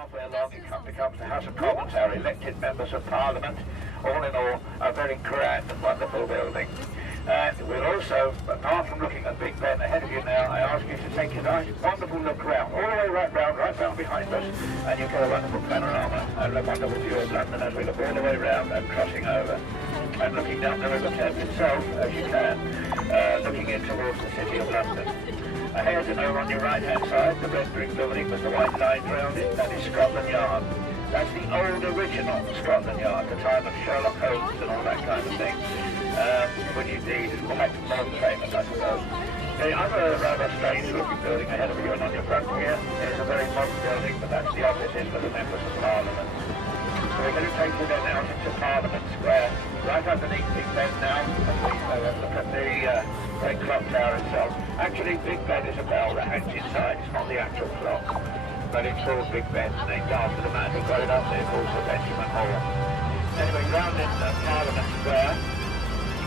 halfway along, it becomes the House of Commons, our elected members of Parliament. All in all, a very grand and wonderful building. And we'll also, apart from looking at Big Ben ahead of you now, I ask you to take a nice, wonderful look round, all the way right round behind us, and you get a wonderful panorama and a wonderful view of London as we look all the way round and crossing over. And looking down the River Thames itself, as you can, looking in towards the City of London. Ahead and over on your right-hand side, the red brick building with the white lines around it, that is Scotland Yard. That's the old original Scotland Yard, the time of Sherlock Holmes and all that kind of thing. When you need quite modern famous, I suppose. The other rather strange-looking building ahead of you and on your front here is a very modern building, but that's the offices for the members of Parliament. So we're going to take you then out into Parliament Square, right underneath Big Ben now. Look at the great clock tower itself. Actually, Big Ben is a bell that hangs inside. It's not the actual clock, but it's called Big Ben, named after the man who got it up there, called Sir Benjamin Hall. Anyway, round in Parliament Square,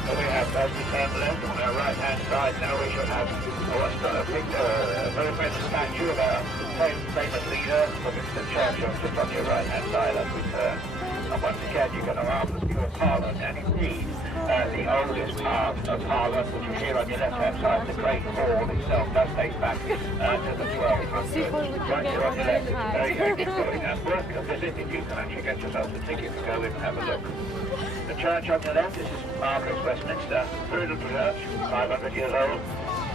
we have, as we turn left on our right-hand side now, we should have a big, very famous statue of our famous leader, Winston Churchill, just on your right-hand side as we turn. And once again, you get a marvellous view of Parliament, and indeed, the oldest part of Parliament, which is here on your left-hand side, the Great Hall itself, does date back to the 1200s. Right here on your left, it's a very ancient building, and worth a visit if you can actually get yourself a ticket to go in and have a look. The church on your left, this is Margaret's Westminster, very little church, 500 years old,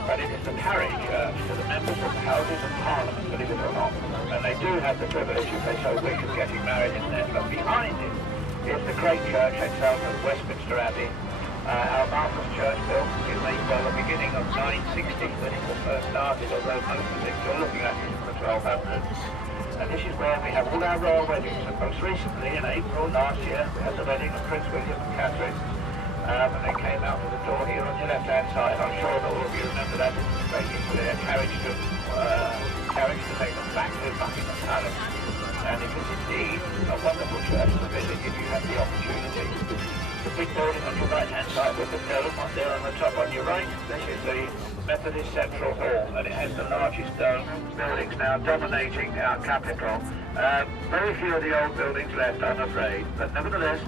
but it is the parish church to the members of the Houses of Parliament, believe it or not. And they do have the privilege, if they so wish, of getting married in there. But behind it is the great church itself of Westminster Abbey, our marvellous church built in the beginning of 960 when it was first started, although most of it you're looking at is from the 1200s. And this is where we have all our royal weddings. And most recently, in April last year, we had the wedding of Prince William and Catherine. And they came out of the door here on your left-hand side. I'm sure that all of you remember that. Straight into their carriage to take them back to Buckingham Palace. And it is indeed a wonderful church to visit if you have the opportunity. The big building on your right-hand side with the dome on there on the top on your right, this is the Methodist Central Hall, and it has the largest dome buildings now dominating our capital. Very few of the old buildings left, I'm afraid, but nevertheless,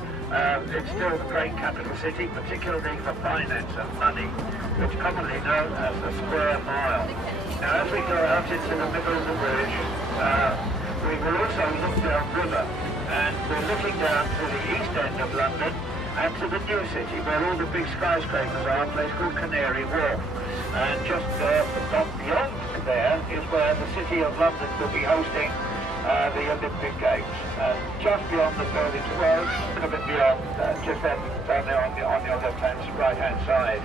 it's still the great capital city, particularly for finance and money, which is commonly known as the Square Mile. Now, as we go out into the middle of the bridge, we will also look down river, and we're looking down to the east end of London and to the new city, where all the big skyscrapers are, a place called Canary Wharf. And just beyond there is where the City of London will be hosting the Olympic Games. And just beyond the buildings, well, a bit beyond, just down there on your right-hand side.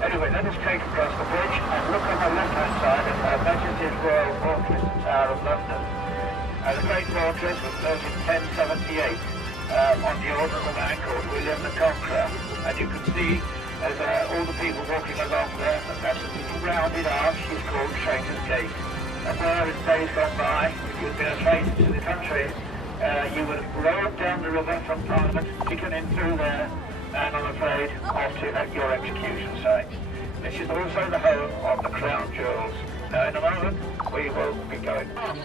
Anyway, let us take across the bridge and look on the left-hand side at Her Majesty's Royal Fortress, the Tower of London. The great fortress was built in 1078 on the order of a man called William the Conqueror. And you can see there's all the people walking along there, and that's a little rounded arch is called Traitor's Gate. And where in days gone by, if you'd been a traitor to the country, you would have rowed down the river from Parliament, taken in through there, and I'm afraid off to your execution site. This is also the home of the Crown Jewels. Now in a moment, we will be going on.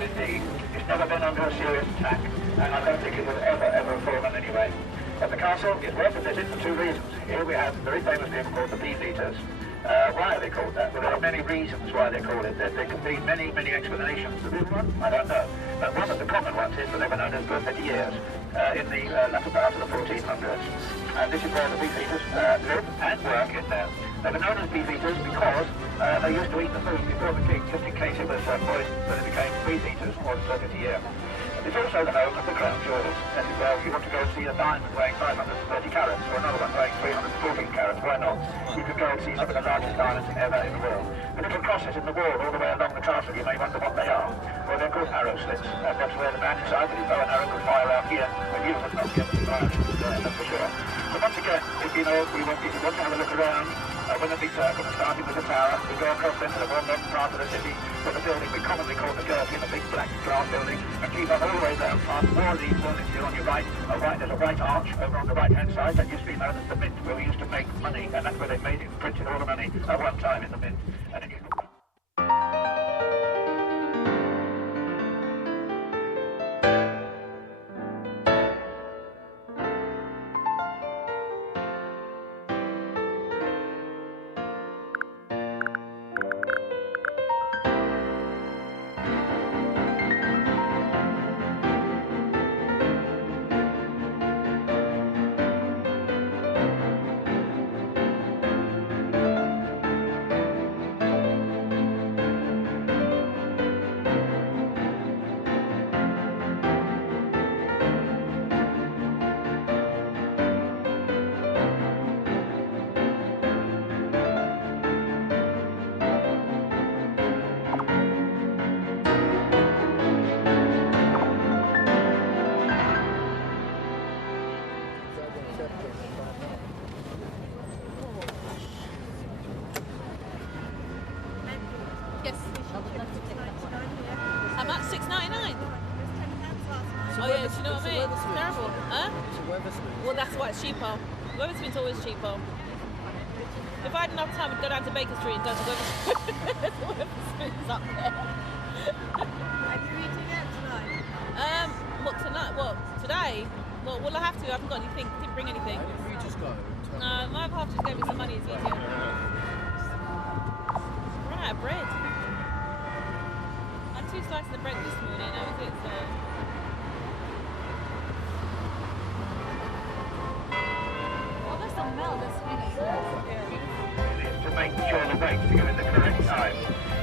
Indeed. It's never been under a serious attack, and I don't think it would ever fall in anyway. But the castle is worth a visit for two reasons. Here we have a very famous vehicle called the beefeaters. Why are they called that? Well, there are many reasons why they're called it. There could be many, many explanations. The real one, I don't know. But one of the common ones is that they were known as for 50 years in the latter part of the 1400s. And this is where the beefeaters live and work in there. They were known as beefeaters because they used to eat the food before the king, just in case it was poisoned, so they became beefeaters for 30 years. It's also the home of the crown jewels. That is where if you want to go and see a diamond weighing 530 carats or another one weighing 314 carats, why not? You could go and see some of the largest diamonds ever in the world. The little crosses in the wall all the way along the castle, you may wonder what they are. Well, they're called arrow slits, and that's where the man inside with his bow and arrow could fire out here, and you would not get the fire there, that's for sure. So once again, if you want to have a look around, when the big circle, starting with the tower, we go across into the more modern part of the city, with the building we commonly call the Gherkin, a big black glass building, and keep on all the way down past all these buildings here on your right. There's a white arch over on the right-hand side that used to be known as the Mint, where we used to make money, and that's where they made it, printed all the money at one time in the Mint. And then you Yes. How much? $6.99. Oh yeah, do you know what I mean? It's terrible. Huh? Well, that's why it's cheaper. Weatherspoon's always cheaper. If I had enough time, I'd go down to Baker Street and go to Weatherspoon's up there. Are you eating it tonight? What tonight? What today? Well, will I have to? I haven't got anything. Didn't bring anything. You just go. No, my half just gave me some money. It's easier. Run out of bread. I had 2 slices of bread this morning. That was it. So. Oh, there's some milk that's finished. to make sure the weights to go in the correct time.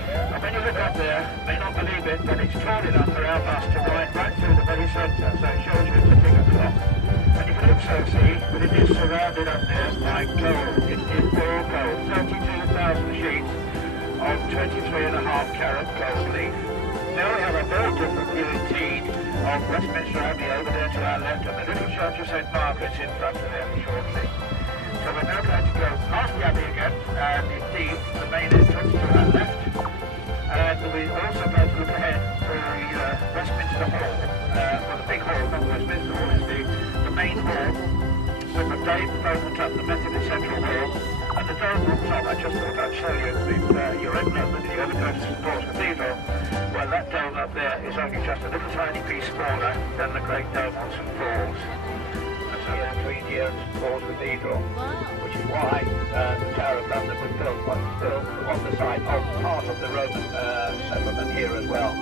And when you look up there, you may not believe it, but it's tall enough for our bus to ride right through the very centre, so it shows you it's a bigger clock. And you can also see that it is surrounded up there by gold. It is all gold, 32,000 sheets of 23.5 carat gold leaf. Now we have a very different view indeed of Westminster Abbey over there to our left and the little church of St Margaret's in front of them shortly. So we're now going to go past the Abbey again, and indeed the main entrance to our left. And we're also going to look ahead to the Westminster Hall, or the big hall, not Westminster Hall, is the main hall, with the dome opened up, the Methodist Central Hall, and the dome on top. I just thought I'd show you if you're in London, if you ever go to St Paul's Cathedral, well that dome up there is only just a little tiny piece smaller than the great dome on St Paul's. And so between here and St Paul's Cathedral, which is why the Tower of London was built, but still on the site of part of the Roman settlement here as well.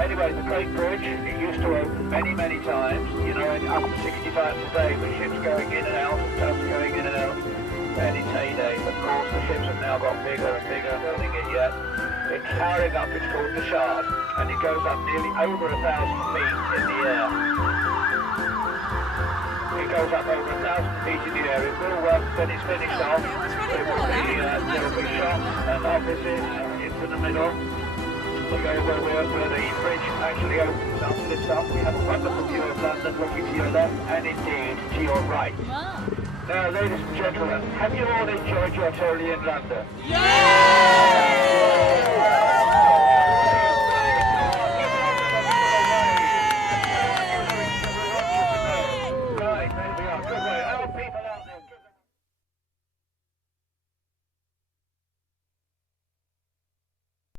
Anyway, the Great Bridge, it used to open many, many times, you know, up to 60 times a day with ships going in and out, tubs going in and out, and its heyday. Of course, the ships have now got bigger and bigger, building it yet. It's towering up, it's called the Shard, and it goes up nearly over 1,000 feet in the air. It goes up over 1,000 feet in the air. It will work when it's finished off. It will be shops and offices into the middle. We go where the bridge actually opens up, lifts up. We have a wonderful view of London looking to your left and indeed to your right. Now, ladies and gentlemen, have you all enjoyed your tour in London? Yeah!